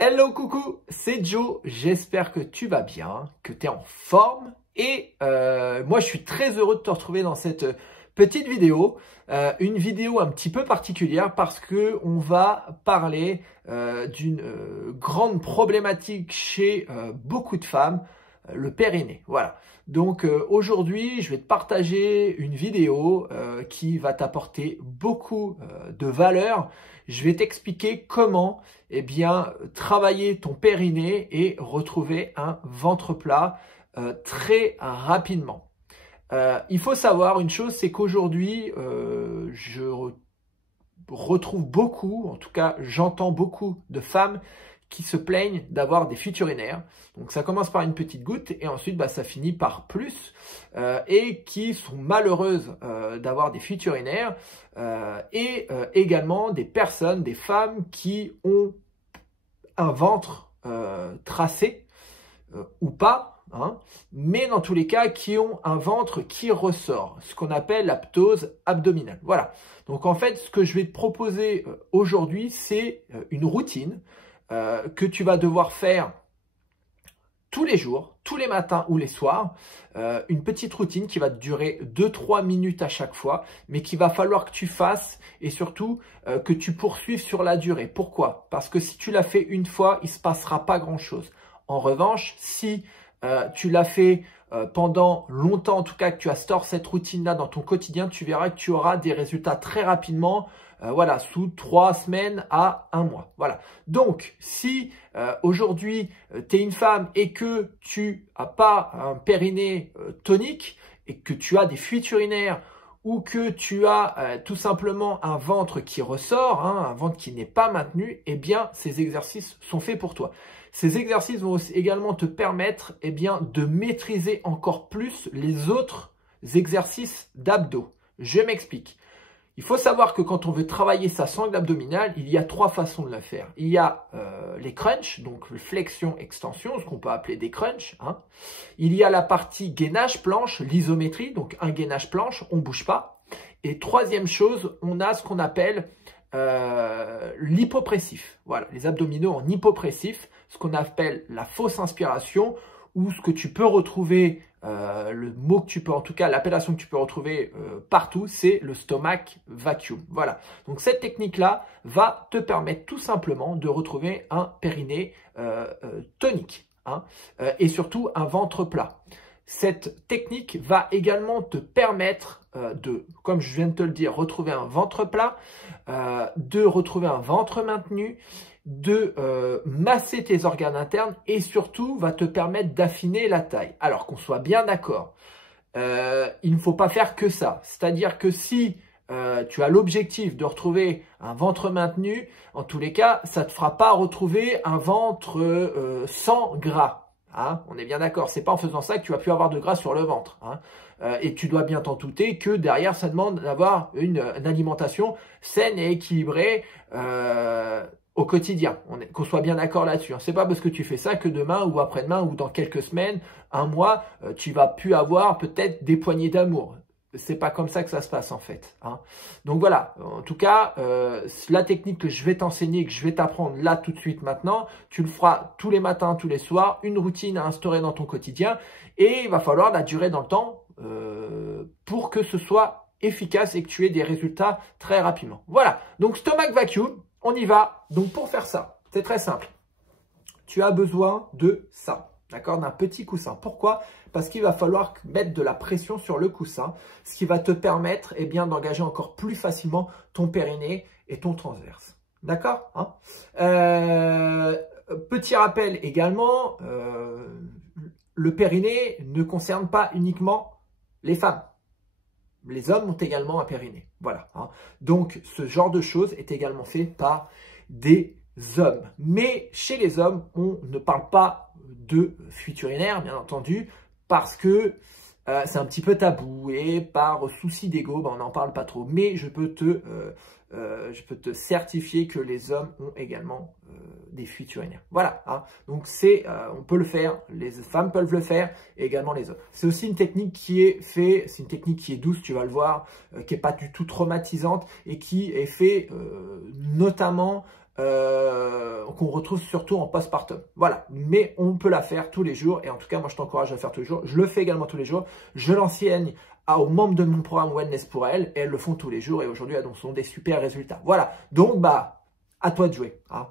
Hello, coucou, c'est Joe, j'espère que tu vas bien, que tu es en forme et moi je suis très heureux de te retrouver dans cette petite vidéo, une vidéo un petit peu particulière parce que on va parler d'une grande problématique chez beaucoup de femmes, le périnée. Voilà. Donc aujourd'hui, je vais te partager une vidéo qui va t'apporter beaucoup de valeur. Je vais t'expliquer comment travailler ton périnée et retrouver un ventre plat très rapidement. Il faut savoir une chose, c'est qu'aujourd'hui, retrouve beaucoup, en tout cas j'entends beaucoup de femmes qui se plaignent d'avoir des fuites urinaires. Donc ça commence par une petite goutte et ensuite ça finit par plus et qui sont malheureuses d'avoir des fuites urinaires également des personnes, des femmes qui ont un ventre tracé ou pas, hein, mais dans tous les cas qui ont un ventre qui ressort, ce qu'on appelle la ptose abdominale. Voilà, donc en fait ce que je vais te proposer aujourd'hui c'est une routine que tu vas devoir faire tous les jours, tous les matins ou les soirs, une petite routine qui va te durer 2-3 minutes à chaque fois, mais qu'il va falloir que tu fasses et surtout que tu poursuives sur la durée. Pourquoi? Parce que si tu l'as fait une fois, il ne se passera pas grand-chose. En revanche, si tu l'as fait pendant longtemps, en tout cas que tu instaures cette routine-là dans ton quotidien, tu verras que tu auras des résultats très rapidement, voilà, sous 3 semaines à 1 mois. Voilà. Donc, si aujourd'hui, tu es une femme et que tu n'as pas un périnée tonique et que tu as des fuites urinaires ou que tu as tout simplement un ventre qui ressort, hein, un ventre qui n'est pas maintenu, eh bien, ces exercices sont faits pour toi. Ces exercices vont également te permettre de maîtriser encore plus les autres exercices d'abdos. Je m'explique. Il faut savoir que quand on veut travailler sa sangle abdominale, il y a 3 façons de la faire. Il y a les crunchs, donc flexion-extension, ce qu'on peut appeler des crunchs. Hein. Il y a la partie gainage planche, l'isométrie, donc un gainage planche, on ne bouge pas. Et troisième chose, on a ce qu'on appelle l'hypopressif. Voilà, les abdominaux en hypopressif, ce qu'on appelle la fausse inspiration, ou ce que tu peux retrouver, le mot que tu peux, en tout cas l'appellation que tu peux retrouver partout, c'est le stomach vacuum. Voilà, donc cette technique-là va te permettre tout simplement de retrouver un périnée tonique, hein, et surtout un ventre plat. Cette technique va également te permettre de, comme je viens de te le dire, retrouver un ventre plat, de retrouver un ventre maintenu, de masser tes organes internes et surtout va te permettre d'affiner la taille. Alors qu'on soit bien d'accord, il ne faut pas faire que ça. C'est-à-dire que si tu as l'objectif de retrouver un ventre maintenu, en tous les cas, ça ne te fera pas retrouver un ventre sans gras. Hein, on est bien d'accord, c'est pas en faisant ça que tu vas plus avoir de gras sur le ventre. Hein. Et tu dois bien t'en douter que derrière, ça demande d'avoir une alimentation saine et équilibrée au quotidien. Qu'on soit bien d'accord là-dessus. Hein. C'est pas parce que tu fais ça que demain ou après-demain ou dans quelques semaines, un mois, tu vas plus avoir peut-être des poignées d'amour. C'est pas comme ça que ça se passe en fait. Hein. Donc voilà, en tout cas, la technique que je vais t'enseigner, que je vais t'apprendre là tout de suite maintenant, tu le feras tous les matins, tous les soirs, une routine à instaurer dans ton quotidien et il va falloir la durer dans le temps pour que ce soit efficace et que tu aies des résultats très rapidement. Voilà, donc stomach vacuum, on y va. Donc pour faire ça, c'est très simple. Tu as besoin de ça. D'accord, d'un petit coussin. Pourquoi? Parce qu'il va falloir mettre de la pression sur le coussin, ce qui va te permettre d'engager encore plus facilement ton périnée et ton transverse. D'accord, hein? Petit rappel également, le périnée ne concerne pas uniquement les femmes. Les hommes ont également un périnée. Voilà. Hein. Donc, ce genre de choses est également fait par des hommes. Mais chez les hommes, on ne parle pas de fuite urinaire, bien entendu, parce que c'est un petit peu tabou et par souci d'ego, on n'en parle pas trop. Mais je peux te certifier que les hommes ont également des fuites urinaires. Voilà, hein. Donc on peut le faire, les femmes peuvent le faire, et également les hommes. C'est aussi une technique qui est faite, c'est une technique qui est douce, tu vas le voir, qui n'est pas du tout traumatisante et qui est faite notamment qu'on retrouve surtout en postpartum. Voilà, mais on peut la faire tous les jours et en tout cas, moi je t'encourage à le faire tous les jours. Je le fais également tous les jours. Je l'enseigne aux membres de mon programme Wellness pour elles et elles le font tous les jours et aujourd'hui elles ont des super résultats. Voilà, donc bah à toi de jouer. Hein.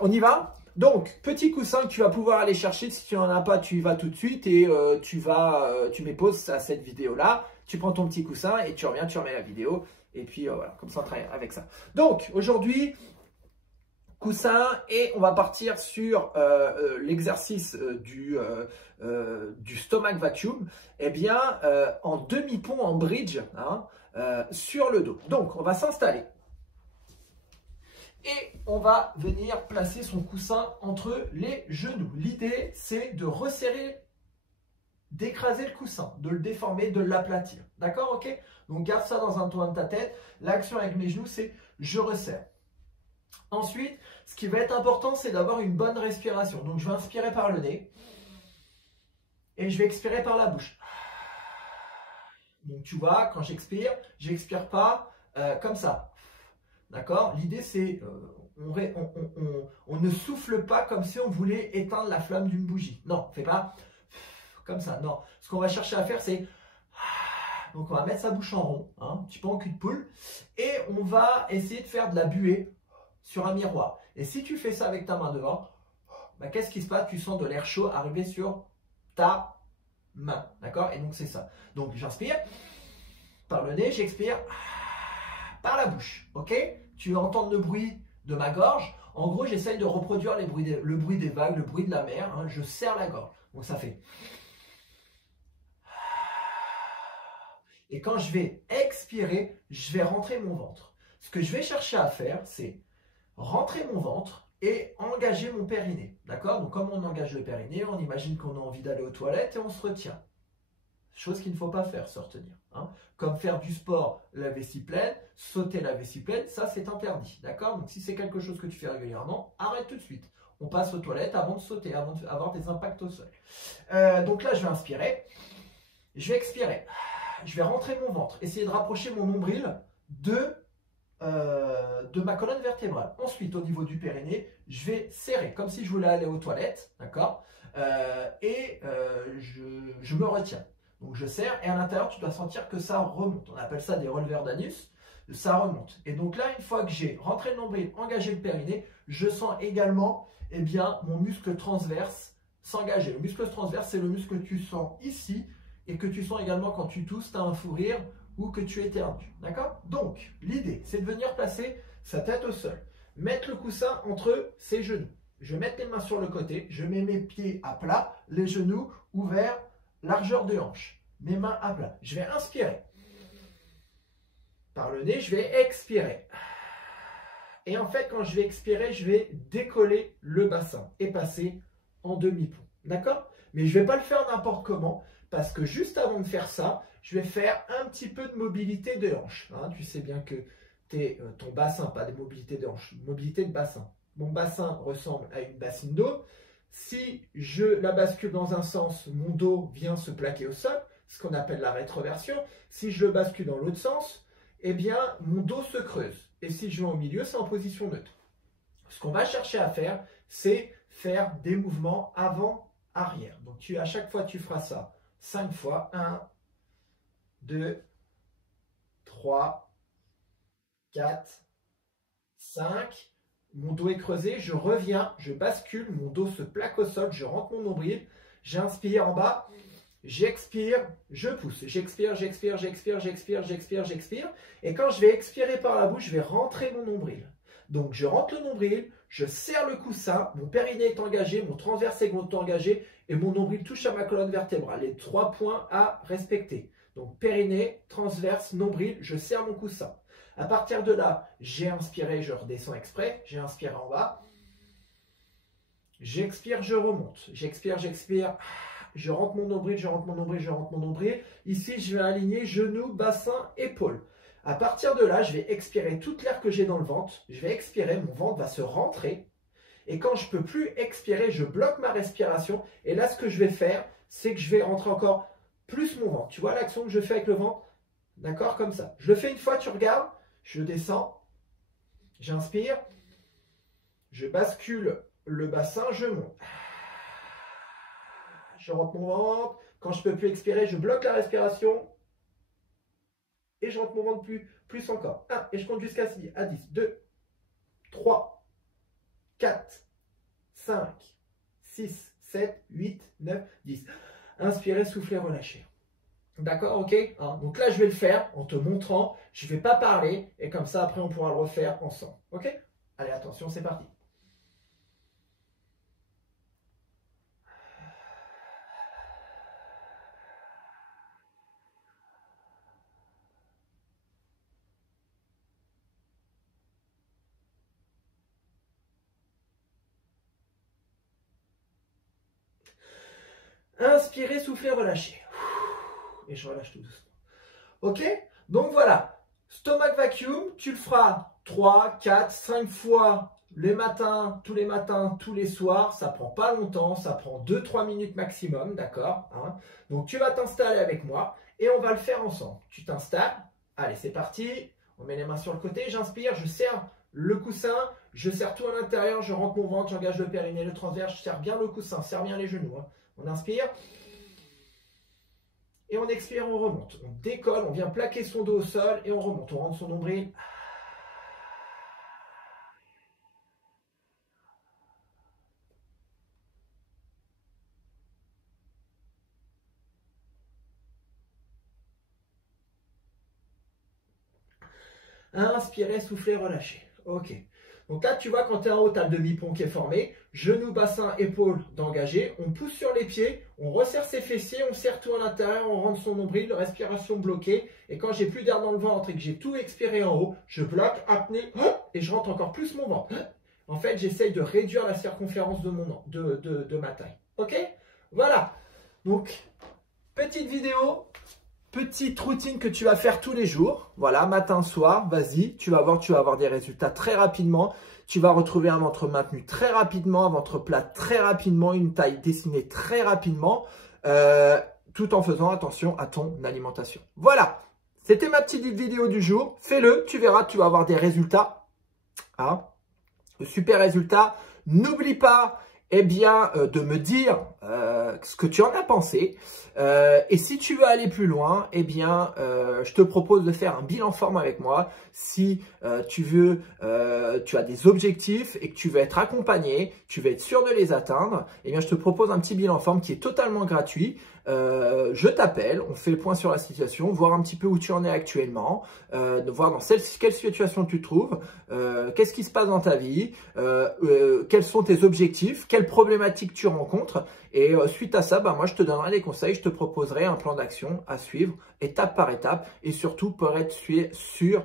On y va? Donc, petit coussin que tu vas pouvoir aller chercher. Si tu n'en as pas, tu y vas tout de suite et tu mets pause à cette vidéo-là. Tu prends ton petit coussin et tu reviens, tu remets la vidéo. Et puis voilà, comme ça on travaille avec ça. Donc, aujourd'hui, coussin et on va partir sur l'exercice du stomach vacuum. Eh bien, en demi-pont, en bridge, hein, sur le dos. Donc, on va s'installer. Et on va venir placer son coussin entre les genoux. L'idée, c'est de resserrer, d'écraser le coussin, de le déformer, de l'aplatir. D'accord, ok? Donc, garde ça dans un coin de ta tête. L'action avec mes genoux, c'est je resserre. Ensuite, ce qui va être important, c'est d'avoir une bonne respiration. Donc, je vais inspirer par le nez et je vais expirer par la bouche. Donc, tu vois, quand j'expire pas comme ça. D'accord? L'idée, c'est on ne souffle pas comme si on voulait éteindre la flamme d'une bougie. Non, on ne fait pas comme ça. Non. Ce qu'on va chercher à faire, c'est... Donc, on va mettre sa bouche en rond, hein, un petit peu en cul de poule. Et on va essayer de faire de la buée sur un miroir. Et si tu fais ça avec ta main devant, bah, qu'est-ce qui se passe? Tu sens de l'air chaud arriver sur ta main. D'accord? Et donc, c'est ça. Donc, j'inspire par le nez, j'expire par la bouche. Ok? Tu vas entendre le bruit de ma gorge. En gros, j'essaye de reproduire le bruit des vagues, le bruit de la mer. Hein. Je serre la gorge. Donc, ça fait... Et quand je vais expirer, je vais rentrer mon ventre. Ce que je vais chercher à faire, c'est rentrer mon ventre et engager mon périnée. D'accord? Donc, comme on engage le périnée, on imagine qu'on a envie d'aller aux toilettes et on se retient. Chose qu'il ne faut pas faire, se retenir. Hein. Comme faire du sport, la vessie pleine, sauter la vessie pleine, ça c'est interdit. D'accord? Donc si c'est quelque chose que tu fais régulièrement, arrête tout de suite. On passe aux toilettes avant de sauter, avant d'avoir des impacts au sol. Donc là, je vais inspirer. Je vais expirer. Je vais rentrer mon ventre. Essayer de rapprocher mon nombril de ma colonne vertébrale. Ensuite, au niveau du périnée, je vais serrer, comme si je voulais aller aux toilettes. D'accord? Je me retiens. Donc je serre et à l'intérieur, tu dois sentir que ça remonte. On appelle ça des releveurs d'anus. Ça remonte. Et donc là, une fois que j'ai rentré le nombril, engagé le périnée, je sens également mon muscle transverse s'engager. Le muscle transverse, c'est le muscle que tu sens ici et que tu sens également quand tu tousses, tu as un fou rire ou que tu éternues. D'accord? Donc, l'idée, c'est de venir placer sa tête au sol. Mettre le coussin entre ses genoux. Je vais mettre les mains sur le côté. Je mets mes pieds à plat, les genoux ouverts, largeur de hanche, mes mains à plat. Je vais inspirer. Par le nez, je vais expirer. Et en fait, quand je vais expirer, je vais décoller le bassin et passer en demi-pont. D'accord? Mais je ne vais pas le faire n'importe comment parce que juste avant de faire ça, je vais faire un petit peu de mobilité de hanche. Hein, tu sais bien que ton bassin, pas de mobilité de hanche, mobilité de bassin. Mon bassin ressemble à une bassine d'eau. Si je la bascule dans un sens, mon dos vient se plaquer au sol, ce qu'on appelle la rétroversion. Si je le bascule dans l'autre sens, eh bien, mon dos se creuse. Et si je vais au milieu, c'est en position neutre. Ce qu'on va chercher à faire, c'est faire des mouvements avant-arrière. Donc, à chaque fois, tu feras ça 5 fois. 1, 2, 3, 4, 5. Mon dos est creusé, je reviens, je bascule, mon dos se plaque au sol, je rentre mon nombril, j'inspire en bas, j'expire, je pousse, j'expire, j'expire, j'expire, j'expire, j'expire, j'expire. Et quand je vais expirer par la bouche, je vais rentrer mon nombril. Donc je rentre le nombril, je serre le coussin, mon périnée est engagé, mon transverse est engagé et mon nombril touche à ma colonne vertébrale. Les 3 points à respecter. Donc périnée, transverse, nombril, je serre mon coussin. À partir de là, j'ai inspiré, je redescends exprès, j'ai inspiré en bas. J'expire, je remonte. J'expire, j'expire. Je rentre mon nombril, je rentre mon nombril, je rentre mon nombril. Ici, je vais aligner genoux, bassin, épaules. À partir de là, je vais expirer toute l'air que j'ai dans le ventre. Je vais expirer, mon ventre va se rentrer. Et quand je ne peux plus expirer, je bloque ma respiration. Et là, ce que je vais faire, c'est que je vais rentrer encore plus mon ventre. Tu vois l'action que je fais avec le ventre? D'accord? Comme ça. Je le fais une fois, tu regardes. Je descends. J'inspire. Je bascule le bassin, je monte. Je rentre mon ventre. Quand je ne peux plus expirer, je bloque la respiration. Et je rentre mon ventre plus encore. 1, et je compte jusqu'à 10. À 10. 2, 3, 4, 5, 6, 7, 8, 9, 10. Inspirez, soufflez, relâchez. D'accord, ok, hein? Donc là, je vais le faire en te montrant. Je ne vais pas parler. Et comme ça, après, on pourra le refaire ensemble. Ok? Allez, attention, c'est parti. Inspirez, soufflez, relâchez. Et je relâche tout doucement. Ok? Donc voilà. Stomach vacuum, tu le feras 3, 4, 5 fois les matins, tous les soirs. Ça prend pas longtemps, ça prend 2-3 minutes maximum, d'accord, hein? Donc tu vas t'installer avec moi et on va le faire ensemble. Tu t'installes. Allez, c'est parti. On met les mains sur le côté. J'inspire, je serre le coussin, je serre tout à l'intérieur, je rentre mon ventre, j'engage le périnée, le transverse, je serre bien le coussin, serre bien les genoux, hein. On inspire. Et on expire, on remonte. On décolle, on vient plaquer son dos au sol et on remonte. On rentre son nombril. Inspirez, soufflez, relâchez. Ok. Donc là, tu vois, quand tu es en haut, tu as le demi-pont qui est formé. Genoux, bassin, épaules d'engagé. On pousse sur les pieds, on resserre ses fessiers, on serre tout à l'intérieur, on rentre son nombril, respiration bloquée. Et quand j'ai plus d'air dans le ventre et que j'ai tout expiré en haut, je bloque, apnée, et je rentre encore plus mon ventre. En fait, j'essaye de réduire la circonférence de ma taille. Ok? Voilà. Donc, petite vidéo. Petite routine que tu vas faire tous les jours. Voilà, matin, soir, vas-y. Tu vas avoir des résultats très rapidement. Tu vas retrouver un ventre maintenu très rapidement, un ventre plat très rapidement, une taille dessinée très rapidement, tout en faisant attention à ton alimentation. Voilà, c'était ma petite vidéo du jour. Fais-le, tu verras, tu vas avoir des résultats. Hein, de super résultats. N'oublie pas de me dire ce que tu en as pensé. Et si tu veux aller plus loin, je te propose de faire un bilan forme avec moi. Si tu as des objectifs et que tu veux être accompagné, tu veux être sûr de les atteindre, je te propose un petit bilan forme qui est totalement gratuit. Je t'appelle, on fait le point sur la situation, voir un petit peu où tu en es actuellement, de voir dans quelle situation tu te trouves, qu'est-ce qui se passe dans ta vie, quels sont tes objectifs, quelles problématiques tu rencontres. Et suite à ça, moi je te donnerai des conseils, je te proposerai un plan d'action à suivre étape par étape et surtout pour être sûr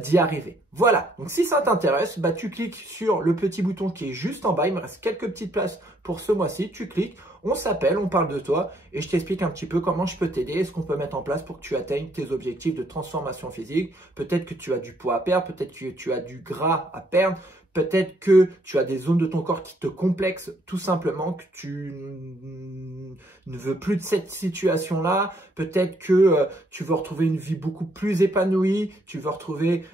d'y arriver. Voilà, donc si ça t'intéresse, tu cliques sur le petit bouton qui est juste en bas, il me reste quelques petites places pour ce mois-ci, tu cliques, on s'appelle, on parle de toi et je t'explique un petit peu comment je peux t'aider et ce qu'on peut mettre en place pour que tu atteignes tes objectifs de transformation physique. Peut-être que tu as du poids à perdre, peut-être que tu as du gras à perdre, peut-être que tu as des zones de ton corps qui te complexent, tout simplement, que tu ne veux plus de cette situation-là. Peut-être que tu veux retrouver une vie beaucoup plus épanouie, tu veux retrouver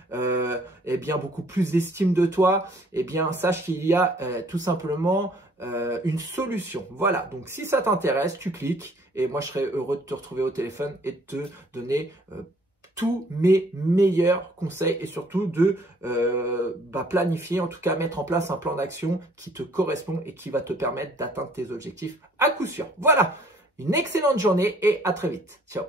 beaucoup plus d'estime de toi. Sache qu'il y a tout simplement une solution. Voilà, donc si ça t'intéresse, tu cliques et moi je serai heureux de te retrouver au téléphone et de te donner tous mes meilleurs conseils et surtout de planifier, en tout cas mettre en place un plan d'action qui te correspond et qui va te permettre d'atteindre tes objectifs à coup sûr. Voilà, une excellente journée et à très vite. Ciao.